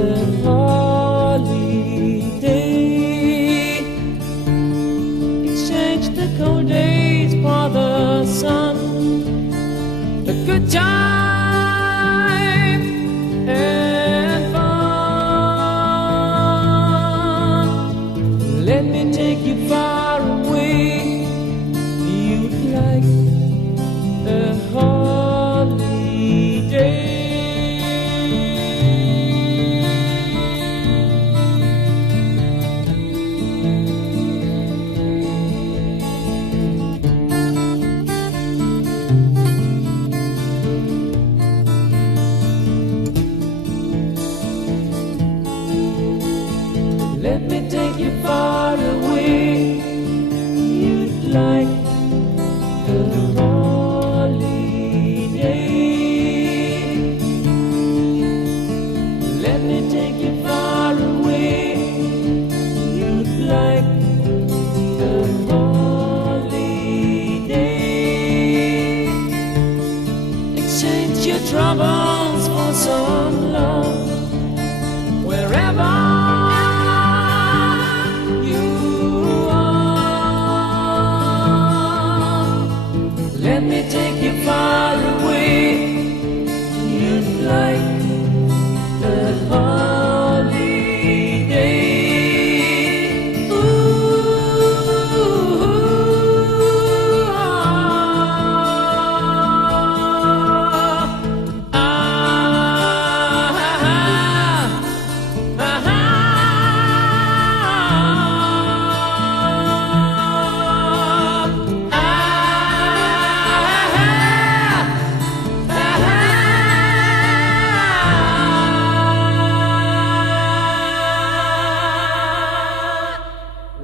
a holiday. Exchange the cold days for the sun, the good time and fun. Let me take you far away. You'd like a holiday. Let me take you far away. You'd like a holiday. Let me take you far away. You'd like a holiday. Exchange your troubles for some love. Wherever let me take you far away. You'd like a holiday.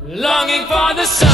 Longing for the sun.